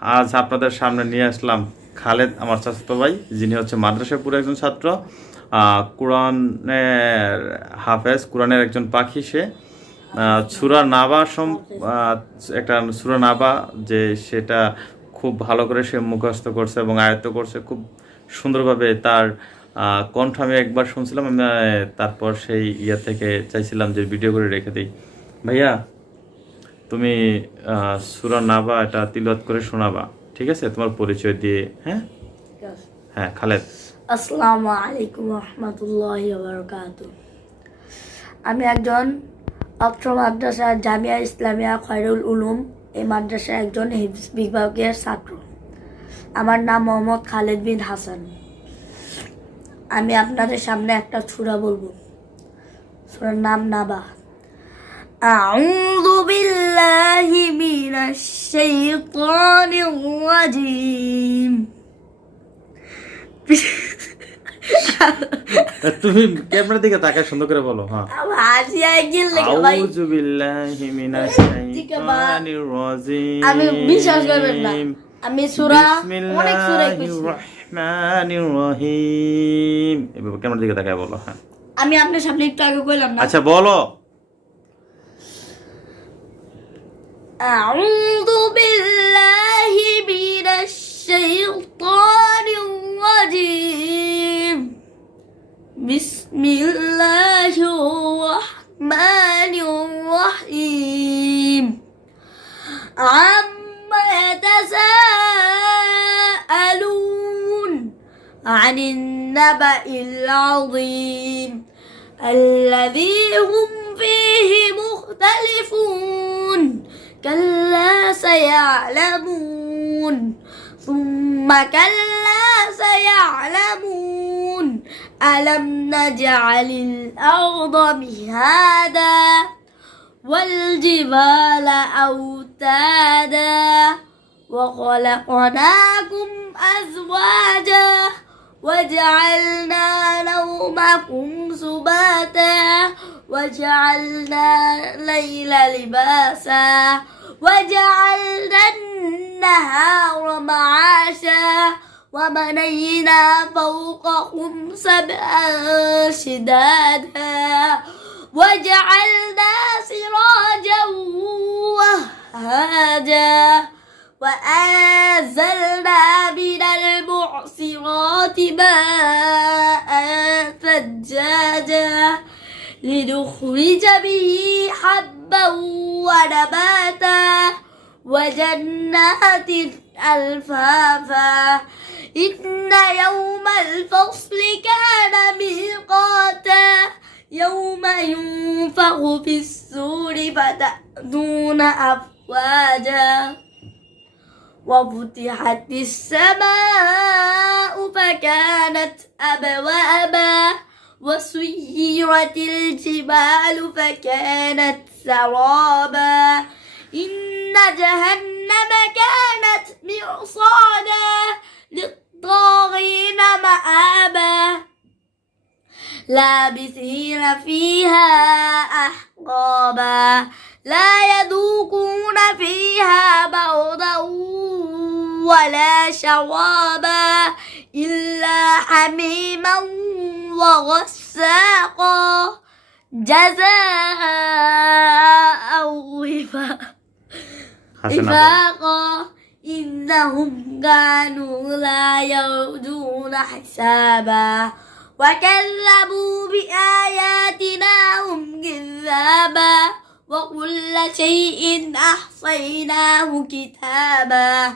আজ আপনাদের সামনে নিয়ে আসলাম খালেদ, আমার চাচাতো ভাই, যিনি হচ্ছে মাদ্রাসায় পুরো একজন ছাত্র, কোরআনের হাফেজ, কোরআনের একজন পাখি। সে সূরা নাবা একটা সূরা নাবা যে সেটা খুব ভালো করে সে মুখস্থ করছে এবং আয়ত্ত করছে খুব সুন্দরভাবে। তার কণ্ঠ আমি একবার শুনছিলাম, আমি তারপর সেই ইয়া থেকে চাইছিলাম যে ভিডিও করে রেখে দিই। ভাইয়া, তুমি সূরা নাবা এটা তিলাওয়াত করে শোনাবা, ঠিক আছে? তোমার পরিচয় দিয়ে। হ্যাঁ হ্যাঁ, খালেদ। আসসালামু আলাইকুম রহমতুল্লাহি ওয়া বারাকাতুহু। আমি একজন অত্র মাদ্রাসা জামিয়া ইসলামিয়া খয়রুল উলুম এই মাদ্রাসার একজন হিফজ বিভাগের ছাত্র। আমার নাম মোহাম্মদ খালেদ বিন হাসান। আমি আপনাদের সামনে একটা সূরা বলবো। সূরার নাম নাবা। আউযু বিল্লাহি মিনাশ শাইতানির রাজিম। তুমি ক্যামেরার দিকে তাকায় সুন্দর করে বলো। হ্যাঁ, আউযু বিল্লাহি মিনাশ শাইতানির রাজিম। আমি বিশ্বাস করবেন না, আমি সূরা অনেক সূরা বিসমিল্লাহির রহমানির রহিম। এভাবে ক্যামেরার দিকে তাকায় বলো। হ্যাঁ, আমি আপনার সামনে একটু আগে কইলাম না। আচ্ছা বলো। আউযু বিল্লাহি মিনাশ শাইতানির রাজিম। বিসমিল্লাহির রাহমানির রহিম। عما يتساءلون عن النبأ العظيم الذي هم فيه مختلفون كلا سيعلمون ثم كلا سيعلمون ألم نجعل الأرض مهادا والجبال أوتادا وخلقناكم أزواجا وجعلنا نومكم سباتا وجعلنا الليل لباسا وجعلنا النهار معاشا وبنينا فوقكم سبعا شدادا وجعلنا سراجا وهاجا وأنزلنا من المعصرات ماء ثجاجا لنخرج به حبا ونباتا وجنات ألفافا إن يوم الفصل كان ميقاتا يوم ينفخ في السور فتأتون أفواجا وفتحت السماء فكانت أبوابا وسيرت الجبال فكانت سرابا إن جهنم كانت مرصادا للطاغين مآبا لابثين فيها أحقابا لا يذوقون فيها بردا ولا شرابا إلا حميما وغساقا جزاء وفاقا إنهم كانوا لا يرجون حسابا وكذبوا بآياتنا هم كذابا وكل شيء أحصيناه كتابا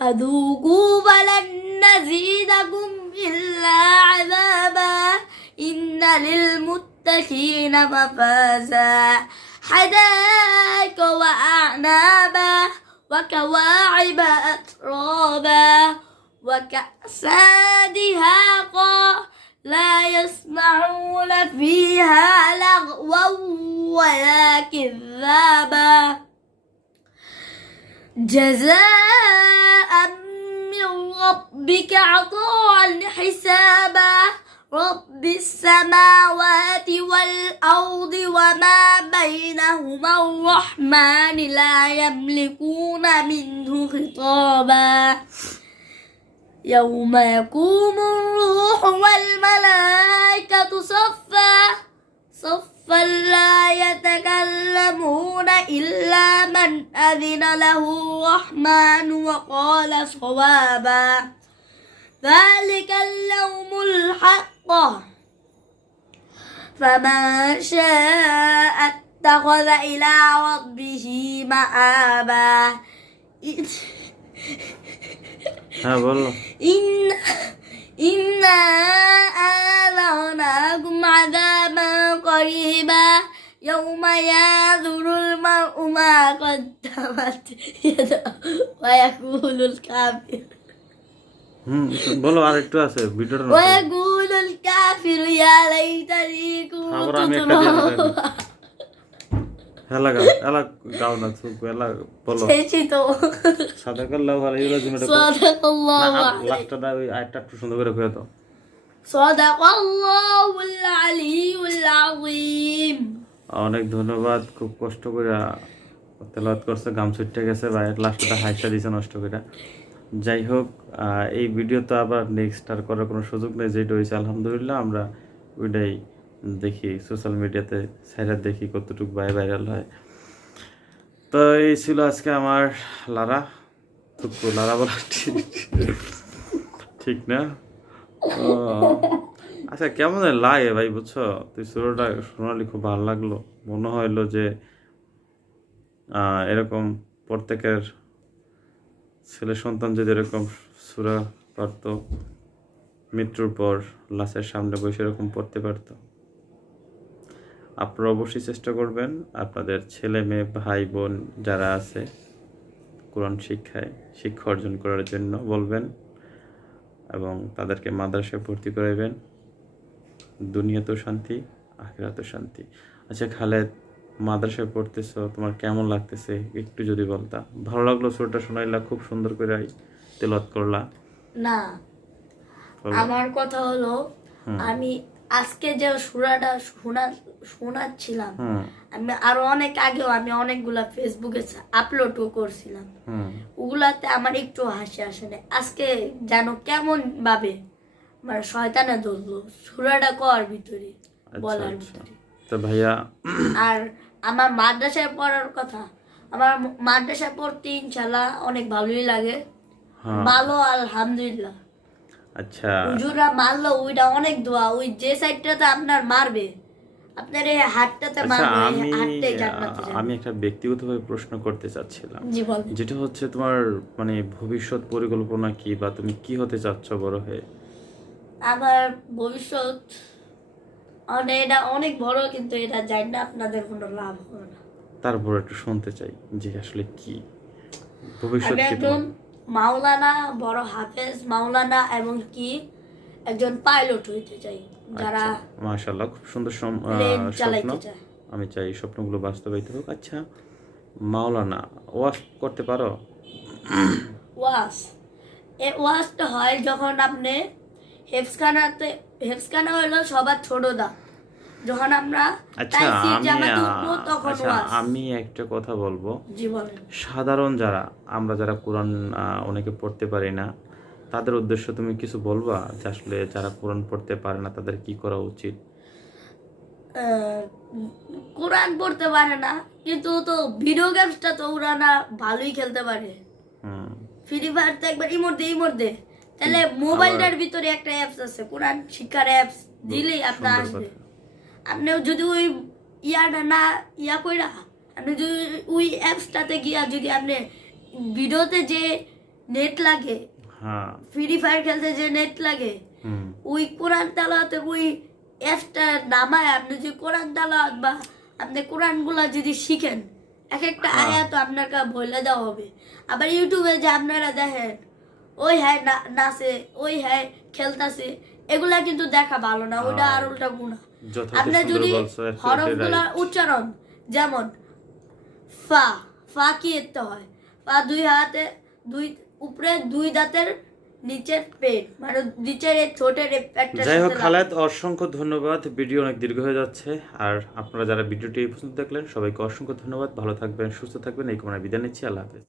فذوقوا فلن نزيدكم إلا عذابا إن للمتقين مفازا حدائق وأعنابا وكواعب أترابا وكأسا دهاقا لا يسمعون فيها لغوا ولا كذابا جزاء من ربك عطاء حسابا رب السماوات والأرض وما بينهما الرحمن لا يملكون منه خطابا يوم يقوم الروح والملائكة صفا لا يتكلمون إلا من أذن له الرحمن وقال صوابا ذلك اليوم الحق فمن شاء اتخذ إلى ربه مآبا হ্যাঁ বলো। إنا أنذرناكم عذابا قريبا يوم ينظر المرء ما قدمت يده ويقول الكافر বলো, আর একটু আছে ভিডিওটা না ويقول الكافر يا ليتني আবার كنت আমি একটা দিয়ে দেব। ترابا হেলা গাও না চুপ হেলা বলো। শেষই তো সাদাকাল্লাহু আলাইহি ওয়াসাল্লাম এটা صدق الله العظيم লাস্টটা দাও, ওই আয়াতটা একটু সুন্দর করে কইও তো। صدق الله العلي العظيم অনেক ধন্যবাদ, খুব কষ্ট করে তেলাওয়াত করছে, গাম ছুটে গেছে ভাই, লাস্টটা হাইটা দিছে নষ্ট করে। যাই হোক, এই ভিডিও তো আবার নেক্সট আর করার কোনো সুযোগ নেই, যেটা হয়েছে আলহামদুলিল্লাহ আমরা ওইটাই দেখি সোশ্যাল মিডিয়াতে সাইরা দেখি কতটুকু ভাইরাল হয়। তো এই ছিল আজকে আমার লারা থুকু লারা বলা ঠিক না? আচ্ছা কেমন লাগে ভাই বুঝছো, তুই সুরটা শোনালি খুব ভালো লাগলো, মনে হইলো যে এরকম প্রত্যেকের ছেলে সন্তান যদি এরকম সুরা পারত, মৃত্যুর পর লাশের সামনে বসে এরকম পড়তে পারত। আপনারা অবশ্যই চেষ্টা করবেন আপনাদের ছেলে মেয়ে ভাই বোন যারা আছে কোরআন শিক্ষা অর্জন করার জন্য বলবেন এবং তাদেরকে মাদ্রাসায় ভর্তি করাবেন। দুনিয়াতেও শান্তি, আখিরাতেও শান্তি। আচ্ছা খালেদ, মাদ্রাসায় পড়তেছো, তোমার কেমন লাগতেছে একটু যদি বলতা। ভালো লাগলো সুরটা শোনাইলা, খুব সুন্দর করে তেলাওয়াত করলা। না, আমার কথা হলো আমি আজকে যে সুরাটা শোনাচ্ছিলাম, আমি আরো অনেক আগেও আমি অনেকগুলা ফেসবুকে আপলোডও করছিলাম, ওগুলাতে আমার একটু হাসি আসে না। আজকে যেন কেমন ভাবে মানে শয়তানে ধরলো সুরাটা কর ভিতরে বলার ভিতরে। তো ভাইয়া আর আমার মাদ্রাসায় পড়ার কথা, আমার মাদ্রাসায় পড়তে ইনশাল্লাহ অনেক ভালোই লাগে, ভালো আলহামদুলিল্লাহ। আচ্ছা হুজুরা মারলো ওইটা অনেক দোয়া, ওই যে সাইডটাতে আপনার মারবে আপনার এই হাতটাতে মারবে, এই হাতটাই জান্নাতে যাবে। আমি একটা ব্যক্তিগতভাবে প্রশ্ন করতে চাচ্ছিলাম, জি বল। যেটা হচ্ছে তোমার মানে ভবিষ্যৎ পরিকল্পনা কি, বা তুমি কি হতে চাচ্ছ বড় হয়ে? আমার ভবিষ্যৎ এটা অনেক বড়, কিন্তু এটা জানি না আপনাদের কোনো লাভ হবে না। তারপর একটু শুনতে চাই যে আসলে কি ভবিষ্যৎ আমি কি একজন মাওলানা, বড় হাফেজ মাওলানা এবং কি একজন পাইলট হইতে চাই, যারা মাশাআল্লাহ খুব সুন্দর প্লেন স্বপ্ন। চালাইতে চায়। আমি চাই স্বপ্নগুলো বাস্তবায়িত হোক। আচ্ছা মাওলানা ওয়াজ করতে পারো? ওয়াজটা হয় যখন আপনি হেফসখানা হলো সবার ছোট দা, যখন আমরা তাইসির জামাতে উঠবো তখন ওয়াজ। আমি একটা কথা বলবো, জি বলেন। সাধারণ যারা কোরআন অনেকে পড়তে পারি না, তাদের উদ্দেশ্য তুমি কিছু বলবা যে আসলে যারা কোরআন পড়তে পারে না তাদের কি করা উচিত? কোরআন পড়তে পারে না কিন্তু তো ভিডিও গেমসটা তো ওরা না ভালোই খেলতে পারে। ফ্রি ফায়ার তো একবার ইমোট দে তাহলে মোবাইলটার ভিতরে একটা অ্যাপস আছে কোরআন শিক্ষার অ্যাপস, দিলেই আপনি আসবে। আপনি যদি ওই ইয়াটা না কইরা আপনি যদি ওই অ্যাপসটাতে গিয়া যদি আপনি ভিডিওতে যে নেট লাগে, ফ্রি ফায়ার খেলতে যে নেট লাগে, ওই কোরআন তেলাওয়াতে ওই অ্যাপসটা নামায় আপনি যদি কোরআন তেলাওয়াত বা আপনি কোরআনগুলা যদি শিখেন, এক একটা আয়াত আপনার কাছে বলে দেওয়া হবে। আবার ইউটিউবে যে আপনারা দেখেন ওই হ্যাঁ নাচে, ওই হ্যাঁ খেলতাছে, এগুলা কিন্তু দেখা ভালো না, ওইটা আর উল্টা গুনাহ। আপনি যদি হরফগুলার উচ্চারণ, যেমন ফা কি এতে হয়, ফা দুই হাতে দুই উপরে দুই দাঁতের নিচের পেট মানে নিচের এই ছোটের এই পেটটার যাই হোক সাথে খালেদ, অসংখ্য ধন্যবাদ। ভিডিও অনেক দীর্ঘ হয়ে যাচ্ছে, আর আপনারা যারা ভিডিওটি এই পর্যন্ত দেখলেন সবাইকে অসংখ্য ধন্যবাদ। ভালো থাকবেন, সুস্থ থাকবেন, এই কামনায় বিদায় নিচ্ছি। আল্লাহ হাফেজ।